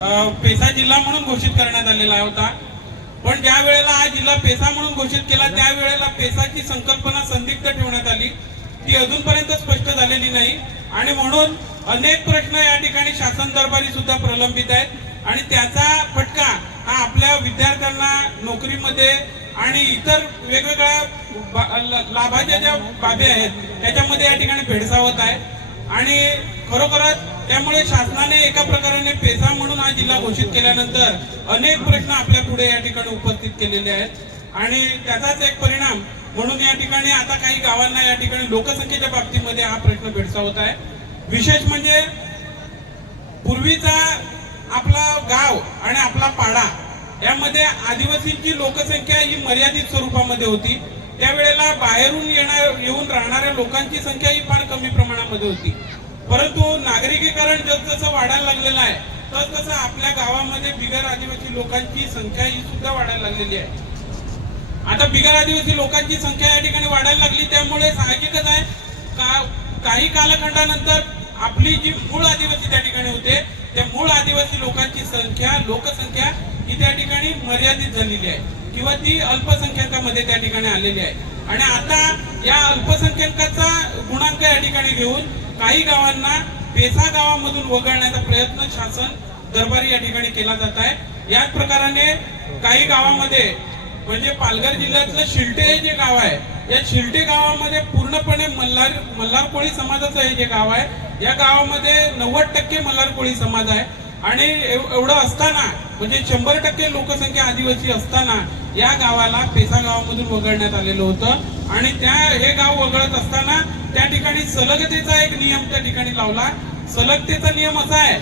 PESA जिल्हा म्हणून घोषित करण्यात आलेला होता। पण ज्या वेळेला हा जिल्हा पेसा म्हणून घोषित केला त्यावेळेला पेसाची संकल्पना संदिग्ध ठेवण्यात आली, ती अजूनपर्यंत स्पष्ट झालेली नाही आणि म्हणून अनेक प्रश्न या ठिकाणी शासन दरबारी सुद्धा प्रलंबित आहेत आणि त्याचा फटका हा आपल्या विद्यार्थ्यांना नोकरीमध्ये आणि इतर वेगवेगळ्या लाभाच्या ज्या बाबी आहेत त्याच्यामध्ये या ठिकाणी भेडसावत आहे आणि खरोखरच त्यामुळे शासनाने एका प्रकाराने पेसा म्हणून हा जिल्हा घोषित केल्यानंतर अनेक प्रश्न आपल्या पुढे या ठिकाणी उपस्थित केलेले आहेत आणि त्याचाच एक परिणाम म्हणून या ठिकाणी आता काही गावांना या ठिकाणी लोकसंख्येच्या बाबतीमध्ये हा प्रश्न भेडसावत आहे। विशेष म्हणजे पूर्वीचा आपला गाव आणि आपला पाडा यामध्ये आदिवासींची लोकसंख्या ही मर्यादित स्वरूपामध्ये होती। त्यावेळेला बाहेरून येऊन राहणाऱ्या लोकांची संख्या ही फार कमी प्रमाणामध्ये होती, परंतु नागरिकीकरण जसजसं वाढायला लागलेलं आहे तसतसं आपल्या गावामध्ये बिगर आदिवासी लोकांची संख्या ही सुद्धा वाढायला लागलेली आहे। आता बिगर आदिवासी लोकांची संख्या या ठिकाणी वाढायला लागली त्यामुळे साहजिकच आहे काही कालखंडानंतर आपली जी मूळ आदिवासी त्या ठिकाणी होते त्या मूळ आदिवासी लोकांची लोकसंख्या ही त्या ठिकाणी मर्यादित झालेली आहे किंवा ती अल्पसंख्याकामध्ये त्या ठिकाणी आलेली आहे आणि आता या अल्पसंख्याकाचा गुणांक या ठिकाणी घेऊन काही गावांना पेसा गावामधून वगळण्याचा प्रयत्न शासन दरबारी या ठिकाणी केला जात आहे। याच प्रकाराने काही गावामध्ये म्हणजे पालघर जिल्ह्यातलं शिलटे हे जे गाव आहे या शिलटे गावामध्ये पूर्णपणे मल्हार कोळी समाजाचं हे जे गाव आहे या गावामध्ये 90% मल्हार कोळी समाज आहे आणि एवढं असताना म्हणजे 100% लोकसंख्या आदिवासी असताना या गावाला पेसा गावामधून वगळण्यात आलेलं होतं आणि हे गाव वगळत असताना त्या ठिकाणी सलगतेचा एक नियम त्या ठिकाणी लावला। सलगतेचा नियम असा आहे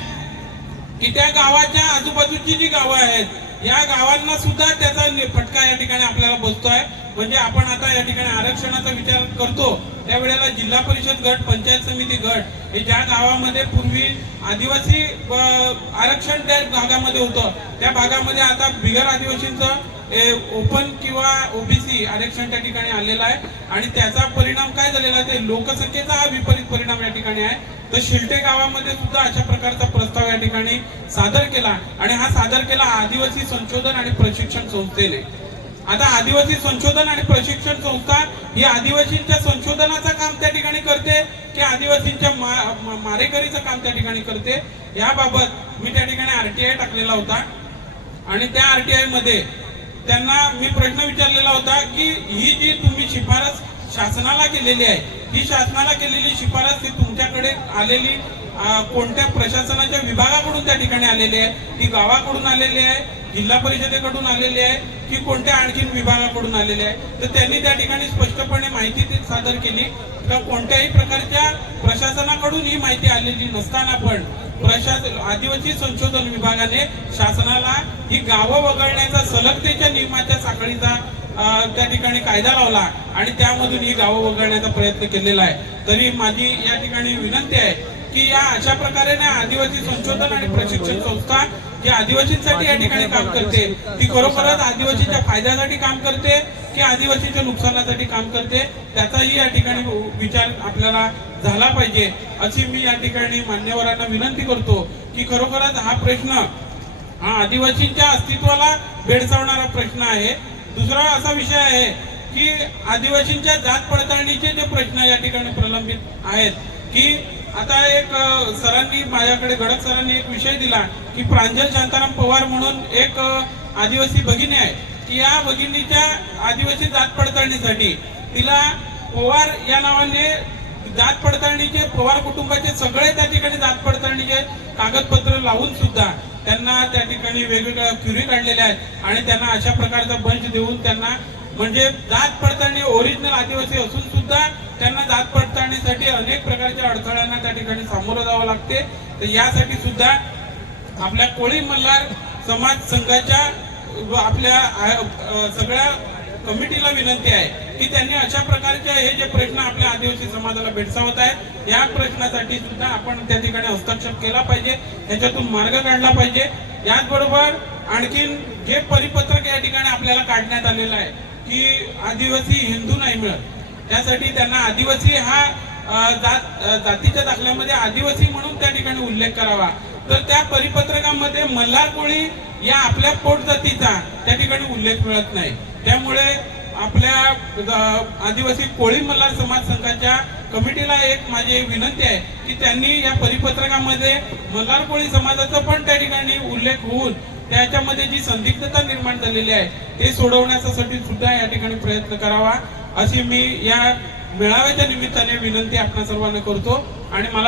की त्या गावाच्या आजूबाजूची जी गावं आहेत या गावांना सुद्धा त्याचा फटका या ठिकाणी आपल्याला बसतोय। म्हणजे आपण आता या ठिकाणी आरक्षणाचा विचार करतो त्यावेळेला जिल्हा परिषद गट, पंचायत समिती गट हे ज्या गावामध्ये पूर्वी आदिवासी आरक्षण त्या भागामध्ये होतं त्या भागामध्ये आता बिगर आदिवासींचं ओपन किंवा ओबीसी आरक्षण त्या ठिकाणी आलेलं आहे आणि त्याचा परिणाम काय झालेला ते लोकसंख्येचा हा विपरीत परिणाम या ठिकाणी आहे। तर शिलटे गावामध्ये सुद्धा अशा प्रकारचा प्रस्ताव या ठिकाणी सादर केला आणि हा सादर केला आदिवासी संशोधन आणि प्रशिक्षण संस्थेने। आता आदिवासी संशोधन आणि प्रशिक्षण संस्था ही आदिवासींच्या संशोधनाचं काम त्या ठिकाणी करते की आदिवासींच्या मारेकरीचं काम त्या ठिकाणी करते याबाबत मी त्या ठिकाणी आरटीआय टाकलेला होता आणि त्या आरटीआय मध्ये त्यांना मी प्रश्न विचारलेला होता की ही जी तुम्ही शिफारस शासनाला केलेली आहे ही शासनाला केलेली शिफारस ही तुमच्याकडे आलेली कोणत्या प्रशासनाच्या विभागाकडून त्या ठिकाणी आलेली आहे, ती गावाकडून आलेली आहे, जिल्हा परिषदेकडून आलेली आहे की कोणत्या आणखीन विभागाकडून आलेली आहे। तर त्यांनी त्या ठिकाणी स्पष्टपणे माहिती सादर केली का कोणत्याही प्रकारच्या प्रशासनाकडून ही माहिती आलेली नसताना पण आदिवासी संशोधन विभागाने शासनाला ही गावं वगळण्याचा सलगतेच्या नियमाच्या साखळीचा त्या ठिकाणी कायदा लावला आणि त्यामधून ही गावं वगळण्याचा प्रयत्न केलेला आहे। तरी माझी या ठिकाणी विनंती आहे की या अशा प्रकारे आदिवासी संशोधन आणि प्रशिक्षण संस्था जी आदिवासींसाठी या ठिकाणी काम करते ती खरोखरच आदिवासीच्या फायद्यासाठी काम करते की आदिवासीच्या नुकसानासाठी काम करते त्याचाही या ठिकाणी विचार आपल्याला झाला पाहिजे अशी मी या ठिकाणी मान्यवरांना विनंती करतो की खरोखरच हा प्रश्न हा आदिवासींच्या अस्तित्वाला भेडसावणारा प्रश्न आहे। दुसरा असा विषय आहे की आदिवासींच्या जात पडताळणीचे जे प्रश्न या ठिकाणी प्रलंबित आहेत की आता एक सरांनी माझ्याकडे गडक सरांनी एक विषय दिला की प्रांजल शांताराम पवार म्हणून एक आदिवासी भगिनी आहे की या भगिनीच्या आदिवासी जात पडताळणीसाठी तिला पवार या नावाने जात पडताळणीचे पवार कुटुंबाचे सगळे त्या ठिकाणी जात पडताळणीचे कागदपत्र लावून सुद्धा त्यांना त्या ठिकाणी वेगवेगळ्या क्युरी काढलेल्या आहेत आणि त्यांना अशा प्रकारचा बंच देऊन त्यांना म्हणजे जात पडताळणी ओरिजिनल आदिवासी असून सुद्धा त्यांना जात पडताळणीसाठी अनेक प्रकारच्या अडथळ्यांना त्या ठिकाणी सामोरं जावं लागते। तर यासाठी सुद्धा आपल्या कोळी मल्हार समाज संघाच्या आपल्या सगळ्या कमिटीला विनंती आहे की त्यांनी अशा प्रकारचे हे जे प्रश्न आपल्या आदिवासी समाजाला भेडसावत आहेत या प्रश्नासाठी सुद्धा आपण त्या ठिकाणी हस्तक्षेप केला पाहिजे, त्याच्यातून मार्ग काढला पाहिजे। याचबरोबर आणखीन जे परिपत्रक या ठिकाणी आपल्याला काढण्यात आलेलं आहे की आदिवासी हिंदू नाही मिळत त्यासाठी त्यांना आदिवासी हा जातीच्या दाखल्यामध्ये आदिवासी म्हणून त्या ठिकाणी उल्लेख करावा तर त्या परिपत्रकामध्ये मल्हार कोळी या आपल्या पोट जातीचा त्या ठिकाणी उल्लेख मिळत नाही. त्यामुळे आपल्या आदिवासी कोळी मल्हार समाज संघाच्या कमिटीला एक माझी विनंती आहे की त्यांनी या परिपत्रकामध्ये मल्हार कोळी समाजाचा पण त्या ठिकाणी उल्लेख होऊन त्याच्यामध्ये जी संदिग्धता निर्माण झालेली आहे ते सोडवण्यासाठी सुद्धा या ठिकाणी प्रयत्न करावा अशी मी या मेळाव्याच्या निमित्ताने विनंती आपल्या सर्वांना करतो. आणि मला